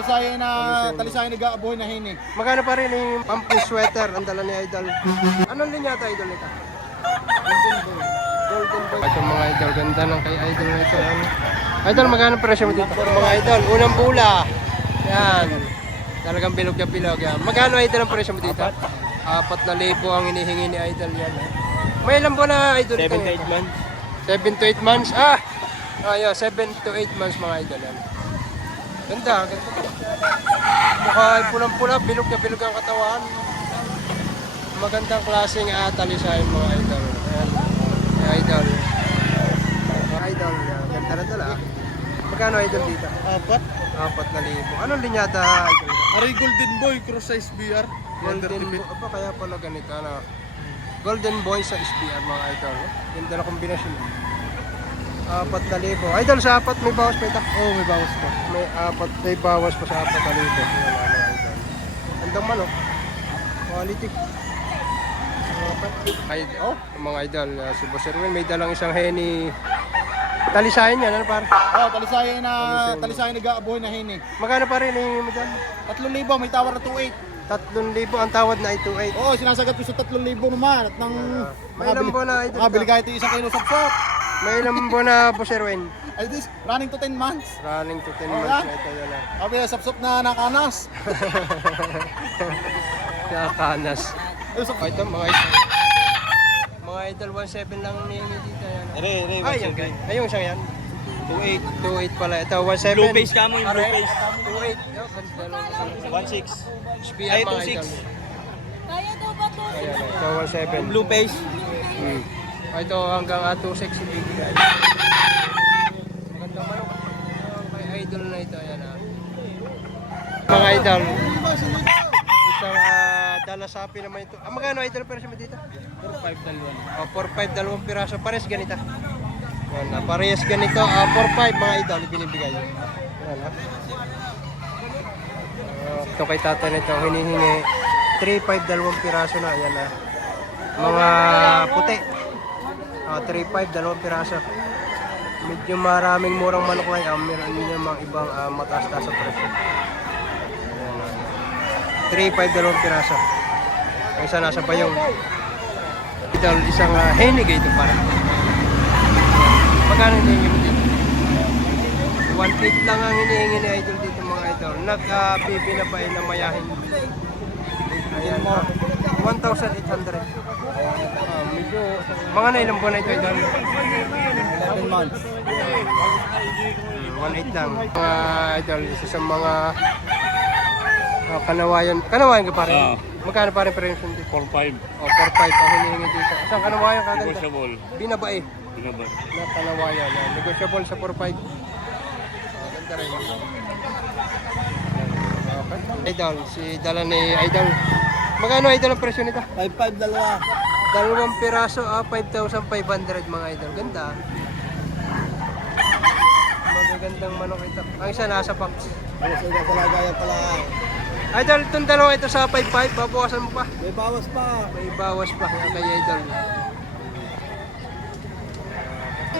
Talisay nag-aaboy na hinig. Magkano pa rin yung pumpkin sweater ang dala ni Idol? Anong linya ito, Idol, ito? Golden Boy. Ito mga Idol, ganda ng kay Idol na ito. Yan. Idol, magkano presyo mo dito? Mga Idol, unang bula. Yan. Talagang bilog na bilog yan. Magkano Idol ang presyo mo dito? 4,000 ang inihingi ni Idol yan. May ilan po na Idol ito? 7 to 8 months. 7 to 8 months? Yeah, 7 to 8 months mga Idol yan. Ganda, ganda. Mukha ay pulang-pula, bilog na bilog ang katawan. Magandang klaseng talisayan mga Idol. Ayan, mga Idol. Mga Idol, yan. Ganda na dala. Magkano Idol dito? 4,000. Anong linyata Idol? Aray Golden Boy, cross size BR. Golden Boy. Apa kaya pala ganito, ano? Golden Boy sa SBR mga Idol. Ganda na kombinasyon. 4,000. Idol, sa 4 may bawas pa ito? Oo, may bawas pa. May bawas pa sa 4,000. Yan mga Idol. Andang manok. Quality. Mga Idol, si Boss Erwin may dalang isang heni. Talisayan yan, ano par? Talisay nag-aaboy na hinig. Magkano pa rin yung dyan? 3,000, may tawar na 2,800. 3,000 ang tawad na 2,800. Oo, sinasagat ko sa 3,000 naman. At nang May ilang buwan na Idol? makabili kahit 1 kilo sapsap. May ilang buwan na Boss Erwin? Ay, this, running to 10 months. Running to 10 Oh, months na ito yan. Sabi, sapsap na nakanas. Kakanas. Ay, sapsap. Ito mga Idol. Mga Idol 1,700 lang nihingi dito yan. Ay, yung ayun siyang yan. 2,800 pala. Ito 1,700. Blue face ka mo, yung blue face. 2,800. Yo, ganda lang. 1,600. SBR mga Idol. Kaya daw ba to? Ayan, ito 1,700. Blue face. Ito hanggang 2,600 ibigay. Magandang manok. Kay Idol na ito. Ayan mga Idol. Isang dalasapi naman ito. Magkano Idol pero siya dito? 4,500. 4,500 dalawang piraso. Pares ganito. Yan, parehas ganito. 4,500 mga Idol binibigay. Yan, ito kay tatay nito hinihingi 3,500 dalawang piraso na. Yan mga puti. 3,500 dalawang piraso. Medyo maraming murang manok ngayon. Meron din yung mga ibang mataas-taas sa presyo. 3,500 dalawang piraso. Ang isa nasa bayong. Idol, isang henige ito para. Magkano hinihingi mo dito? 1,800 lang ang hinihingi ni Idol dito mga Idol. Nag-bibi na pa na mayahin. Ayan, 1,800. Medyo, mga nailang buwan na ito Idol? 11 months. 1,800 lang. Mga Idol, isa sa mga kanawayan. Kanawayan ka pa rin? Magkano pa rin presyo dito? 4,500. 4,500 ang hinihingi dito. Isang kanawayan kaganda? Negotiable. Binabae. Binaba. Na kanawayan. Negotiable sa 4,500. Ganda rin. Okay. Idol, si dala ni Idol. Magkano Idol ang presyo nito? 5,500 dalawa. Dalawang piraso, 5,500 mga Idol. Ganda. Magagandang manok ito. Ang isa nasa box. Talaga yan pala. Idol, itong dalawa ito sa 5,500. Babawasan mo pa. May bawas pa. May bawas pa kay Idol.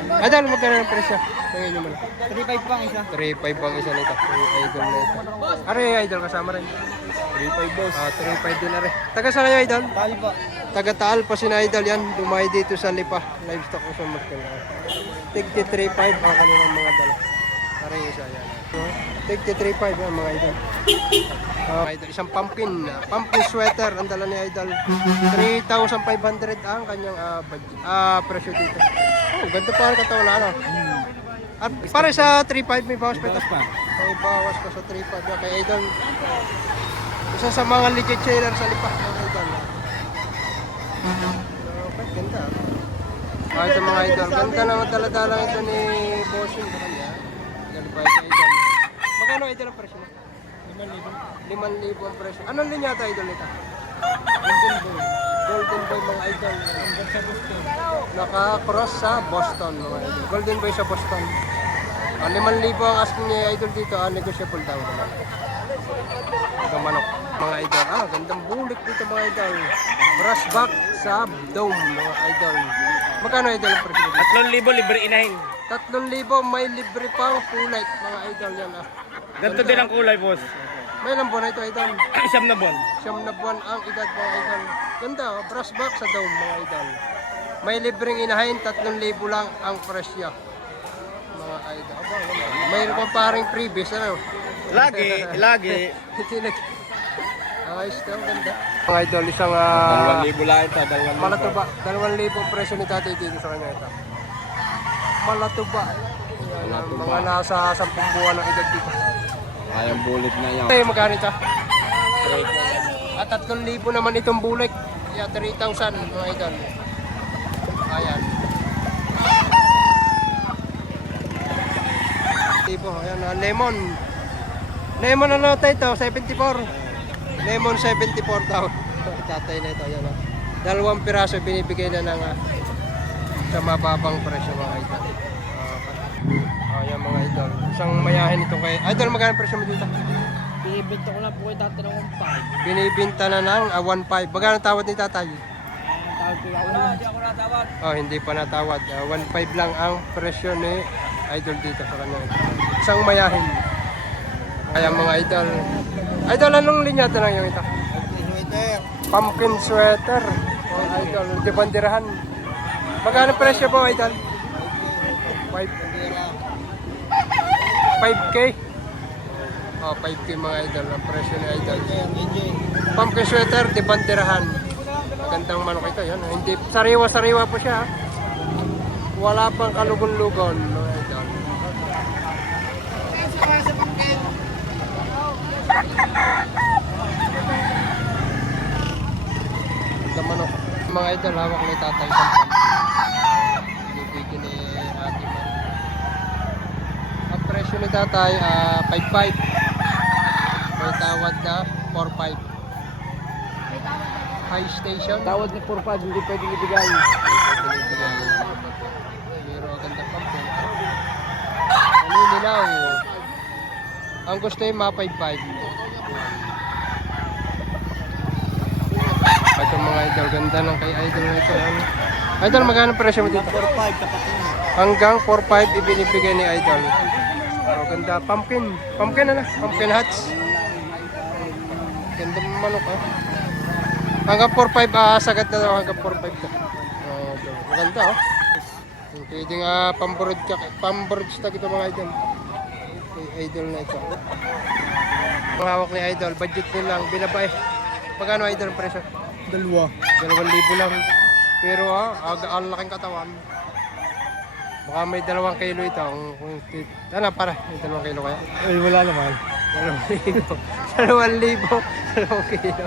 Idol, magkano ang presyo? Tingin nyo muna. 3,500 pang isa. 3,500 ang isa nito. Kay Idol na ito. Ano yung Idol kasama rin? 3,500 boss. 3,500 din na rin. Taga saan kayo Idol? Tali pa. Taga Taal pa si Idol yan. Dumay dito sa Lipa. Livestock o sa Markel. Tigti 3,500 ang kanilang mga dala. Para yung isa yan. Tigti 3,500 ang mga Idol. Idol, isang pumpkin sweater ang dala ni Idol. 3,500 ang kanyang presyo dito. Oh, ganda pa ang katawan na ano. At para sa 3,500 may bawas pa ito. May bawas pa sa 3,500 kay Idol. Isa sa mga legit seller sa Lipa. Idol. Okay, ganda. Ito mga Idol. Ganda na dala-dala ito ni Bossing. Ganda pa ito Idol. Magkano Idol ang presyo? 5,000 ang presyo. Anong linyata Idol nito? Golden Boy mga Idol. Naka-cross sa Boston mga Idol. Golden Boy sa Boston. 5,000 ang asking ni Idol dito. Negotiable daw naman. Gandang manok mga Idol. Gandang bulik dito mga Idol. Brass back sa dome mga Idol. Magkano Idol ang presyo dito? 3,000 libre inahin. 3,000 may libre pang full light mga Idol yan Ganito din ang kulay, boss. May ilang buwan na ito, idol. Siyam na buwan. Siyam na buwan ang edad mga idol. Ganda, oh. Brass box sa dome mga idol. May libreng inahin, 3,000 lang ang presyo. Mga idol. Aba, mayroon pa paring previous, ano? Lagi. Ayos daw, ganda. Mga idol, isang 2,000 lang ito. 2,000. malatuba. 2,000 presyo ni tatay dito sa kanya ito. Malatuba. Yan, ang mga nasa 10 buwan ng edad dito. Ayang bulit na yan. Ay, magkano ito? At 3,000 naman itong bulik. Yeah, 3,000 mga idol. Ayan. Tipo, ayan, lemon. Lemon ano tayo ito? 74. Lemon 74 daw. Tatay na ito, ayan. 2 piraso binibigay na ng sa mababang presyo mga idol. Ayan mga idol. Isang mayahin ito kay... Idol, magkano presyo mo dito? Binibenta ko lang po kayo dati ng 1.5. Binibinta na ng 1.5. Magkano tawad ni tatay? Tawag ko lang. Hindi ako natawag. Oh, hindi pa natawad. 1.5 lang ang presyo ni idol dito sa kanya. Isang mayahin. Kaya mga idol. Idol, anong linyata lang yung ito? Pumpkin sweater. Oh, idol, di bandirahan. Magkano presyo po, idol? 5K? Oh, 5K mga idol. Ang presyo ni idol. Pumpkin sweater, di bandirahan. Magandang manok ito, yan. Hindi, sariwa-sariwa po siya. Wala pang kalugon-lugon, mga idol. Magandang manok. Mga idol, hawak ni tatay sa bibigyan ni Ate Man. Ang presyo ni tatay, 5.5. May tawad na 4.5. High station. Tawad ni Purpad, hindi pwedeng ibigay. Pero ganda pa po. Naninilaw. Ang gusto yung mga 5.5. Ito mga idol. Ganda ng kay idol na ito. Idol, magkano presyo mo dito? 4,500 kapatid mo. Hanggang 4.5 ibinibigay ni idol. Oh, ganda. Pumpkin. Pumpkin na. Pumpkin hats. Ganda manok ha. Hanggang 4.5 sagad na daw hanggang 4.5 ka. Oh, maganda oh. Pwede nga pamborage tag ito mga idol. Kay idol na ito. Ang hawak ni idol, budget din lang, binaba eh. Magkano idol ang presyo? 2,000. 2,000 lang. Pero ang laking katawan. Baka may 2 kilo ito. Ano para? May 2 kilo kaya? Ay, wala naman. 2,000. 2 kilo.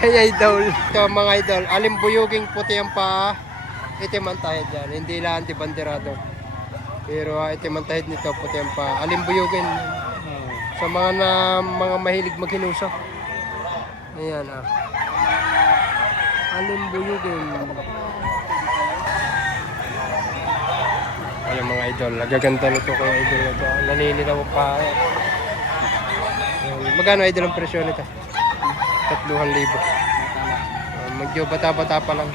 Ay idol. Ito mga idol, alimbuyuging puti ang paa. Itim ang tahid yan. Hindi lang antibanderado. Pero itim ang tahid nito, puti ang paa. Alimbuyugin. Sa mga mahilig maghinuso. Ayan alimbuyugin. Ayan mga idol, nagaganda nito kay idol na ito. Naninilaw pa. Magkano idol ang presyo nito? 3,000. Medyo bata-bata pa lang.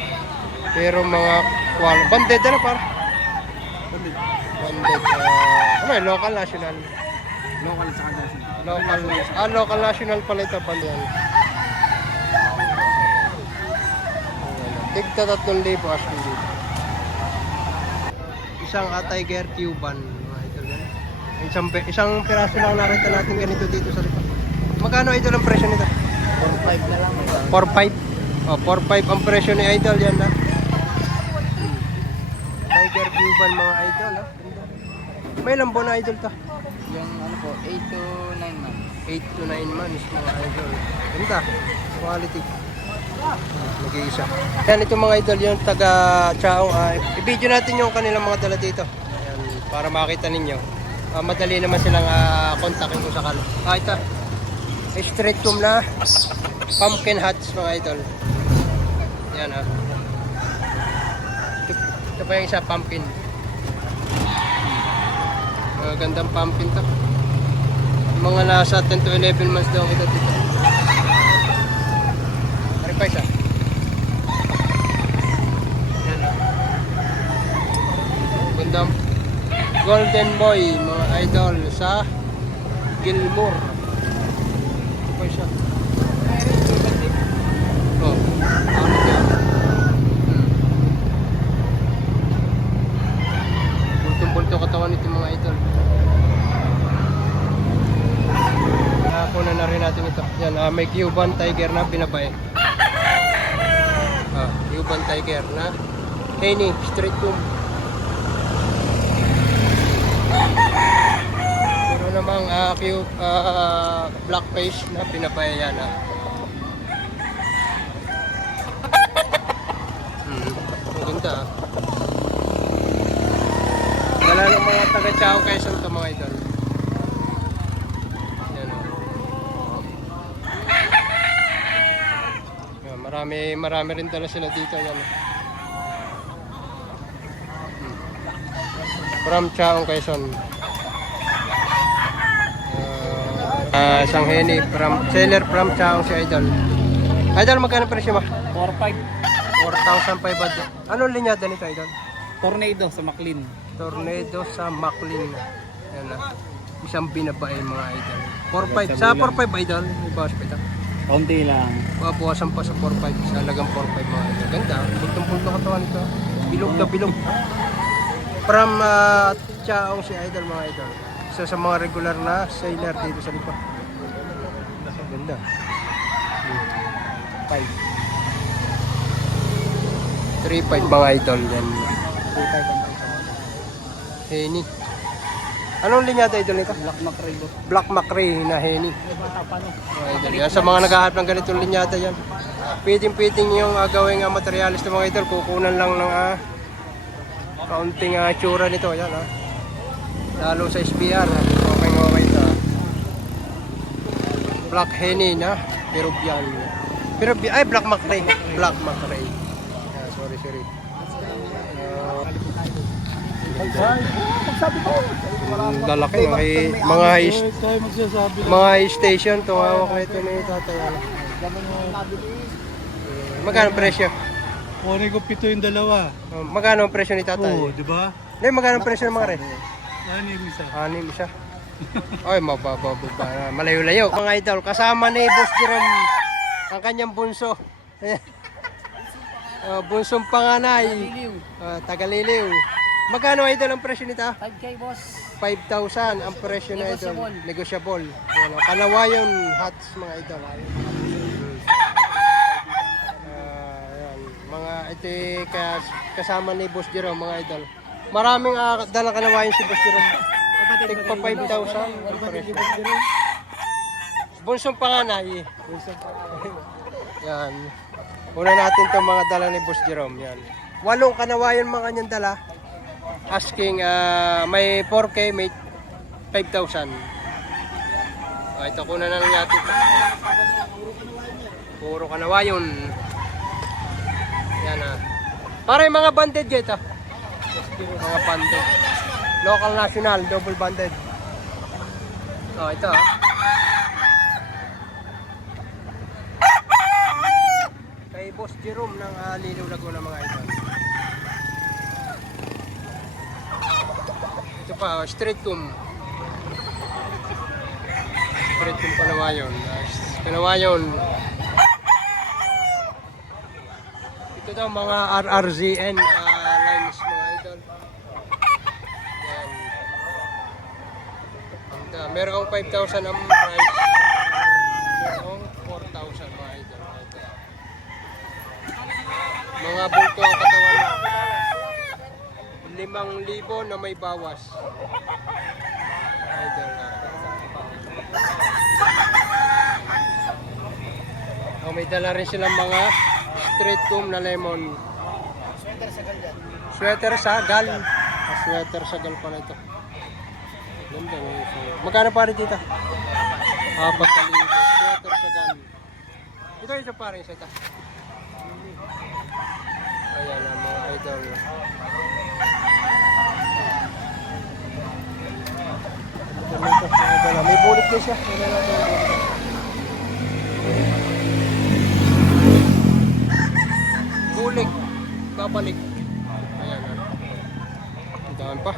Pero mga banded na par. Banded. Local national. Local sa kanya. Local national pala ito banded. Tigta 3,000 asking dito. Isang Tiger Cuban, mga idol yan. Isang piraso lang nakita natin ganito dito sa lipa. Magkano idol ang presyo nito? 4,500 na lang. 4.5. Oh, 4.5 ang presyo ni idol yan na. Tiger Cuban mga idol ha. May lambo na idol to. Yung ano po, 8 to 9 months. 8 to 9 months mga idol. Ganda. Quality. Nag-iisa. Yan ito mga idol yung taga Chaong. I-video natin yung kanilang mga dala dito. Ayan, para makita ninyo. Madali naman silang kontakin kung sakali. Ito. Straight comb na pumpkin hats mga idol. Yan Ito pa yung isa pumpkin. Magandang pumpkin to. Mga nasa 10 to 11 months daw ito dito. Ano pa isa? Yan Gandang Golden Boy, mga idol, sa Gilmore. Ito pa siya. Oh, ano siya? Bulto-bulto katawan nito mga idol. Kunan na rin natin ito. Yan, may Cuban Tiger na binabae. Cuban Tiger na Henny, straight comb. Pero namang black face na binabae yan. Maganda. Wala ng mga taga-Chao Quezon ito mga idol. Yan yan, marami rin dala sila dito yan. From Chao Quezon. Isang Henny seller from Chao si idol. Idol, magkano presyo mo? 4-5. 4,500. Anong linyada nito idol? Tornado sa McLean. Tornado sa McLean. Yan na. Isang binabae mga idol. 4,500. Sa 4,500 idol, may bawas pa ito. Kaunti lang. Bawasan pa sa 4,500. Sa halagang 4,500 mga idol. Ganda. Bultong-bultong katawan ito. Bilog na bilog. From Chao si idol mga idol. Isa sa mga regular na sailor dito sa Lipa. Ganda. 3,500 mga idol yan. 3,500 Henny. Anong linyada idol nito? Black McRae. Black McRae na Henny. Bata pa no. Mga idol. Yan, sa mga naghahanap ng ganitong linyada yan. Piting-piting yung gawing materialis ng mga idol. Kukunan lang ng kaunting tsura nito. Yan lalo sa SBR. Okay ito. Black Henny na Peruvian. Ay, Black McRae. Black McRae. Sorry. Lalaki mga station to hawak na ito ni tatay. Magkano presyo? Kunin ko 7 yung dalawa. Magkano ang presyo ni tatay? Oo, di ba? Hindi, magkano ang presyo ng mga res? Anim isa. 6 isa. Ay, mababa. Malayo-layo. Mga idol, kasama ni Boss Jerome ang kanyang bunso. Bunsong panganay. Tagaliliw. Magkano idol ang presyo nito? 5K boss. 5,000 ang presyo na idol. Negosyable. Kanawayon hats mga idol. Mga ito kasama ni Boss Jerome mga idol. Maraming dalang kanawayon si Boss Jerome. Tigpa 5,000 ang presyo. Bunsong panganay. Yan. Una natin itong mga dala ni Boss Jerome. Yan. 8 kanawayon mga kanyang dala. Asking may 4K, may 5,000. Ito kuna na lang natin. Puro kanawayon. Yan para yung mga banded dito. Mga banded. Local national, double banded. Ito kay Boss Jerome ng Lilaw Laguna mga idol. Ito pa, straight comb. Straight comb Kanawayon. Kanawayon. Ito daw mga RRZN lines mga idol. Yan. And, meron kong 5,000 ang price. Meron kong 4,000 mga idol. Ito. Mga bulto ang katawan. 5,000 na may bawas. Idol may dala rin silang mga straight comb na lemon. Sweater sagal. Sweater sagal pala ito. Ganda na ito. Magkano pa rin dito? 4,000. Sweater sagal. Ito pa rin ito. Ayan ang mga idol. May bulit din siya. Bulik. Babalik. Ayan. Ang daan pa.